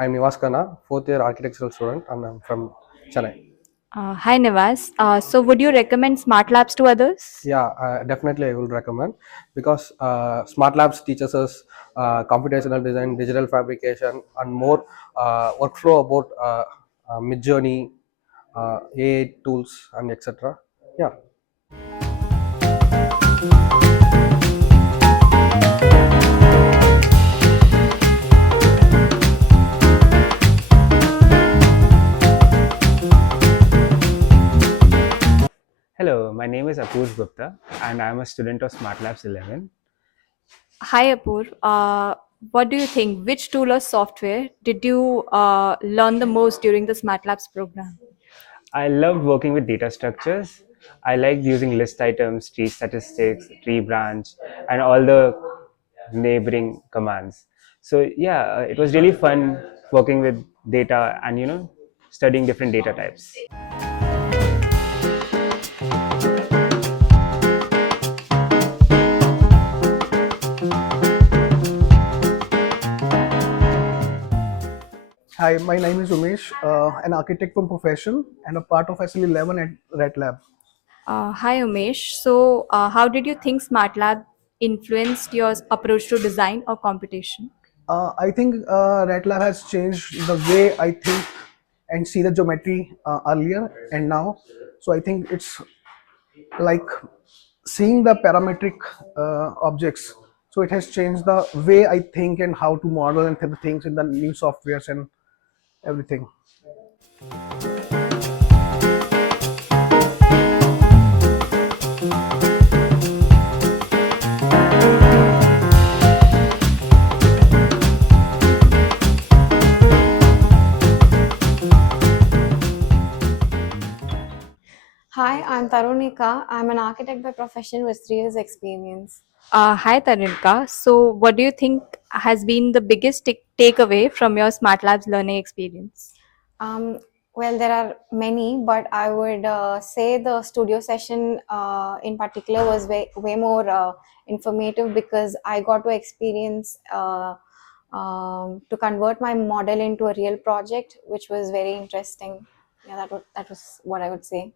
I'm Nivas Khanna, fourth year architectural student, and I'm from Chennai. Hi Nivas. So would you recommend Smart Labs to others? Yeah, definitely I will recommend because Smart Labs teaches us computational design, digital fabrication, and more workflow about Midjourney, AI tools, and etc. Yeah. Hello, my name is Apoorv Gupta and I am a student of SmartLabs 11. Hi Apur. What do you think? Which tool or software did you learn the most during the Smart Labs program? I loved working with data structures. I liked using list items, tree statistics, tree branch, and all the neighboring commands. So yeah, it was really fun working with data and studying different data types. Hi, my name is Umesh, an architect from profession and a part of SL11 at Red Lab. Hi Umesh. So how did you think Smart Lab influenced your approach to design or competition? I think Red Lab has changed the way I think and see the geometry earlier and now. So I think it's like seeing the parametric objects. So it has changed the way I think and how to model and the things in the new softwares and everything. Hi, I'm Tarunika. I'm an architect by profession with 3 years experience. Hi Tarinka. So what do you think has been the biggest takeaway from your Smart Labs learning experience? Um, well, there are many, but I would say the studio session in particular was way more informative because I got to experience to convert my model into a real project, which was very interesting. Yeah, that was what I would say.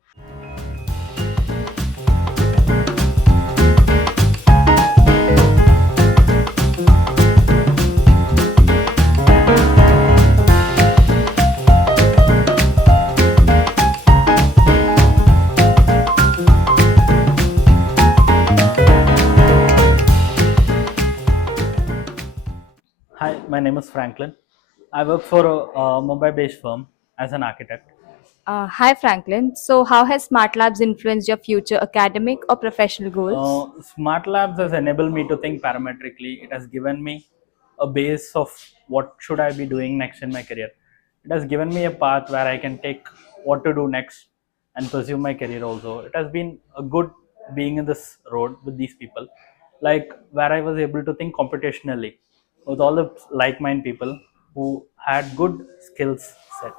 Hi, my name is Franklin. I work for a Mumbai-based firm as an architect. Hi Franklin. So how has Smart Labs influenced your future academic or professional goals? Smart Labs has enabled me to think parametrically. It has given me a base of what should I be doing next in my career. It has given me a path where I can take what to do next and pursue my career also. It has been a good being in this road with these people, like where I was able to think computationally with all the like-minded people who had good skills set.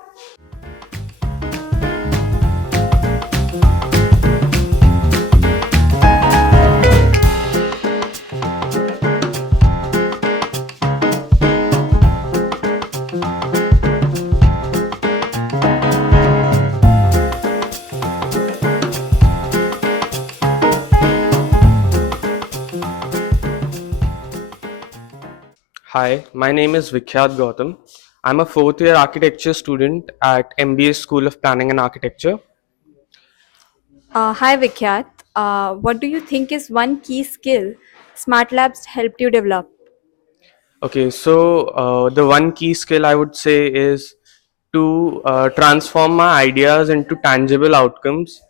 Hi, my name is Vikyat Gautam. I'm a fourth year architecture student at MBA School of Planning and Architecture. Hi Vikyat. What do you think is one key skill Smart Labs helped you develop? Okay, so the one key skill I would say is to transform my ideas into tangible outcomes,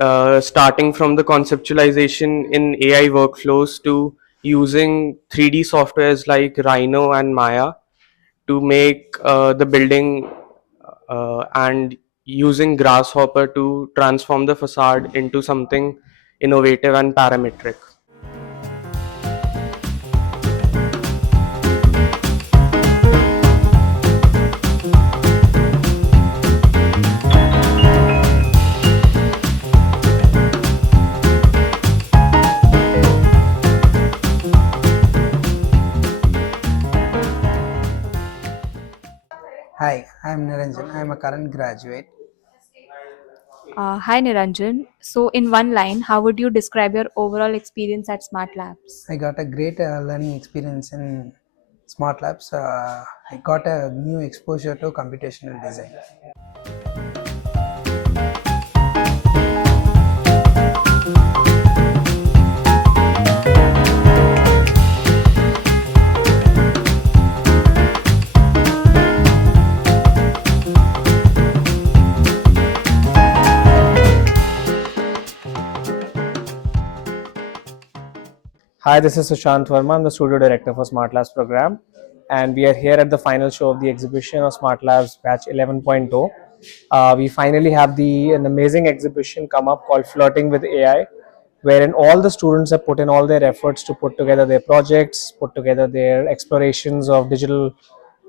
starting from the conceptualization in AI workflows to using 3D softwares like Rhino and Maya to make the building and using Grasshopper to transform the facade into something innovative and parametric. I'm Niranjan. I'm a current graduate. Hi Niranjan. So, in one line, how would you describe your overall experience at Smart Labs? I got a great learning experience in Smart Labs. I got a new exposure to computational design. Hi, this is Sushant Verma. I'm the studio director for Smart Labs program, and we are here at the final show of the exhibition of Smart Labs batch 11.0. We finally have an amazing exhibition come up called Flirting with AI, wherein all the students have put in all their efforts to put together their projects, put together their explorations of digital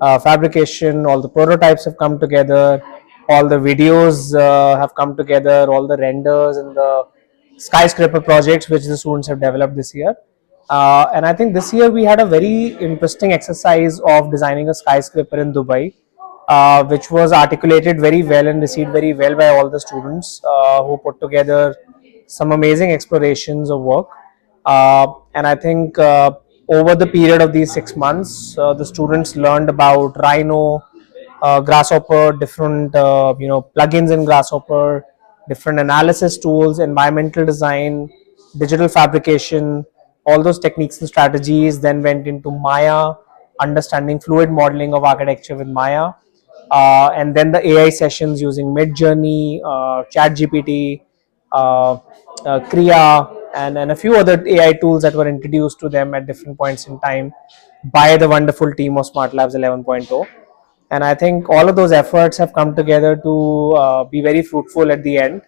fabrication. All the prototypes have come together, all the videos have come together, all the renders and the skyscraper projects which the students have developed this year. And I think this year we had a very interesting exercise of designing a skyscraper in Dubai, which was articulated very well and received very well by all the students who put together some amazing explorations of work. And I think over the period of these 6 months, the students learned about Rhino, Grasshopper, different plugins in Grasshopper, different analysis tools, environmental design, digital fabrication, all those techniques and strategies. Then went into Maya, understanding fluid modeling of architecture with Maya, and then the AI sessions using Midjourney, ChatGPT, Kriya, and a few other AI tools that were introduced to them at different points in time by the wonderful team of Smart Labs 11.0. And I think all of those efforts have come together to be very fruitful at the end,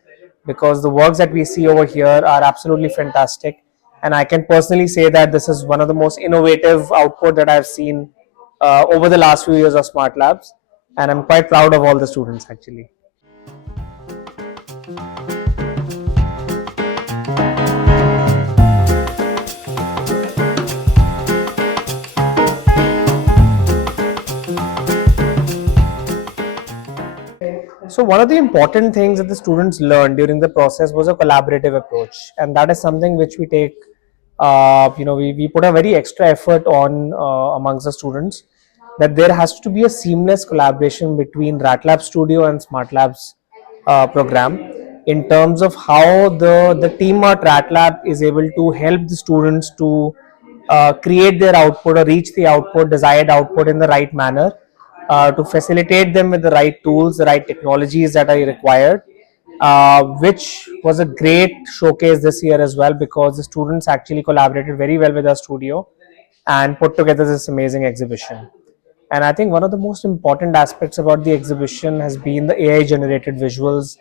because the works that we see over here are absolutely fantastic. And I can personally say that this is one of the most innovative output that I've seen over the last few years of Smart Labs, and I'm quite proud of all the students actually. So one of the important things that the students learned during the process was a collaborative approach, and that is something which we take, we put a very extra effort on amongst the students, that there has to be a seamless collaboration between RATLab Studio and Smart Labs program, in terms of how the team at RATLab is able to help the students to create their output or reach the output, desired output in the right manner, to facilitate them with the right tools, the right technologies that are required, which was a great showcase this year as well, because the students actually collaborated very well with our studio and put together this amazing exhibition. And I think one of the most important aspects about the exhibition has been the AI generated visuals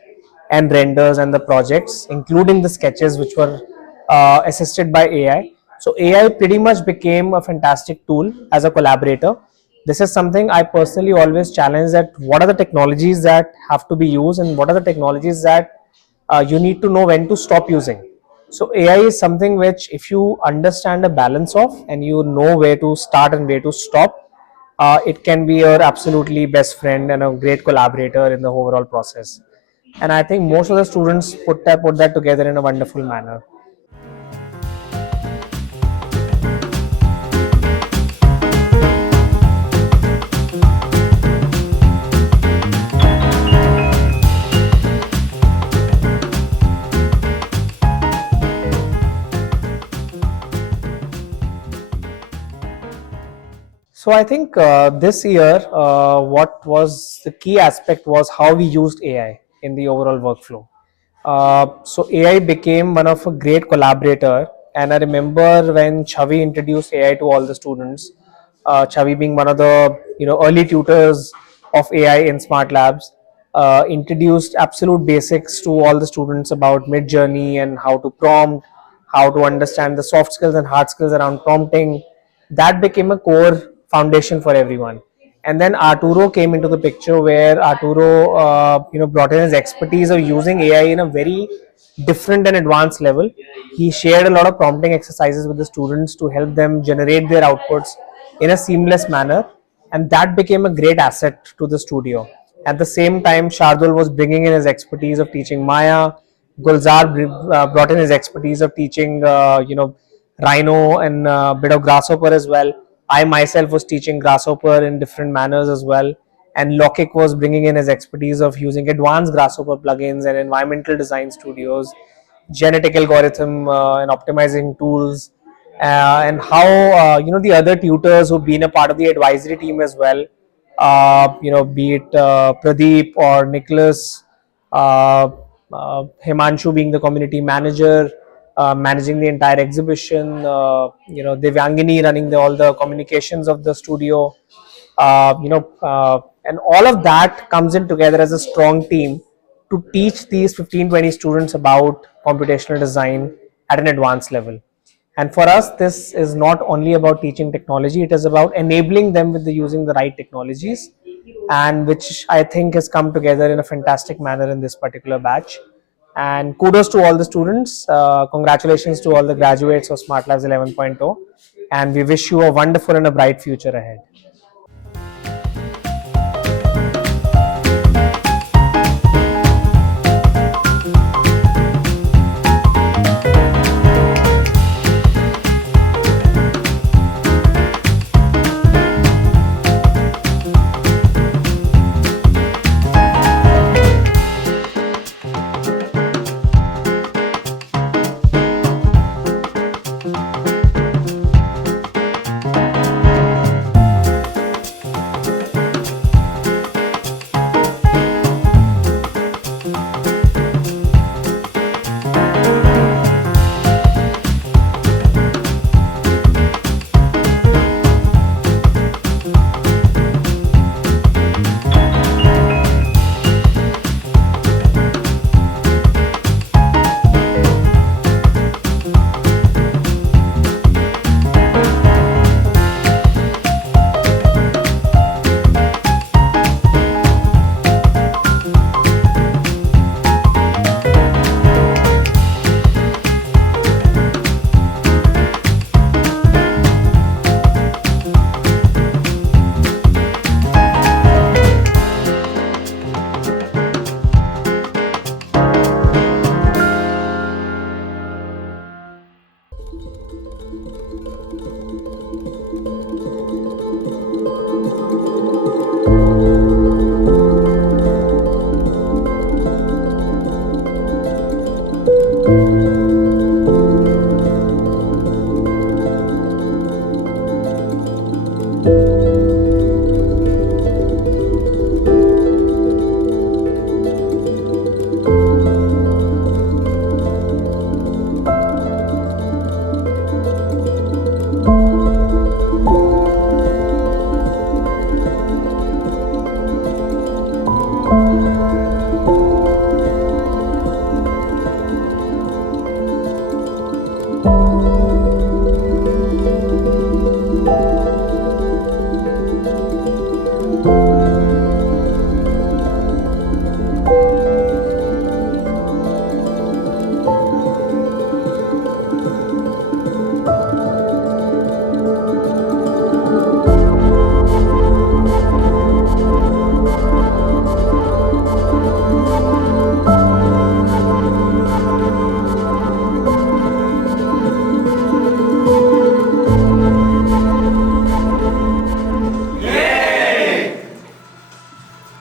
and renders and the projects, including the sketches which were assisted by AI. So AI pretty much became a fantastic tool as a collaborator. This is something I personally always challenge, that what are the technologies that have to be used and what are the technologies that you need to know when to stop using. So AI is something which, if you understand a balance of and you know where to start and where to stop, it can be your absolutely best friend and a great collaborator in the overall process. And I think most of the students put that together in a wonderful manner. So I think this year, what was the key aspect was how we used AI in the overall workflow. So AI became one of a great collaborator, and I remember when Chavi introduced AI to all the students. Chavi being one of the early tutors of AI in Smart Labs, introduced absolute basics to all the students about Midjourney and how to prompt, how to understand the soft skills and hard skills around prompting. That became a core foundation for everyone. And then Arturo came into the picture, where Arturo brought in his expertise of using AI in a very different and advanced level. He shared a lot of prompting exercises with the students to help them generate their outputs in a seamless manner, and that became a great asset to the studio. At the same time, Shardul was bringing in his expertise of teaching Maya. Gulzar brought in his expertise of teaching, Rhino and a bit of Grasshopper as well. I myself was teaching Grasshopper in different manners as well. And Lokik was bringing in his expertise of using advanced Grasshopper plugins and environmental design studios, genetic algorithm and optimizing tools, and how the other tutors who've been a part of the advisory team as well, be it Pradeep or Nicholas, Himanshu being the community manager, managing the entire exhibition, Devyangini running all the communications of the studio, and all of that comes in together as a strong team to teach these 15-20 students about computational design at an advanced level. And for us, this is not only about teaching technology, it is about enabling them with using the right technologies, and which I think has come together in a fantastic manner in this particular batch. And kudos to all the students. Congratulations to all the graduates of SmartLabs 11.0. And we wish you a wonderful and a bright future ahead.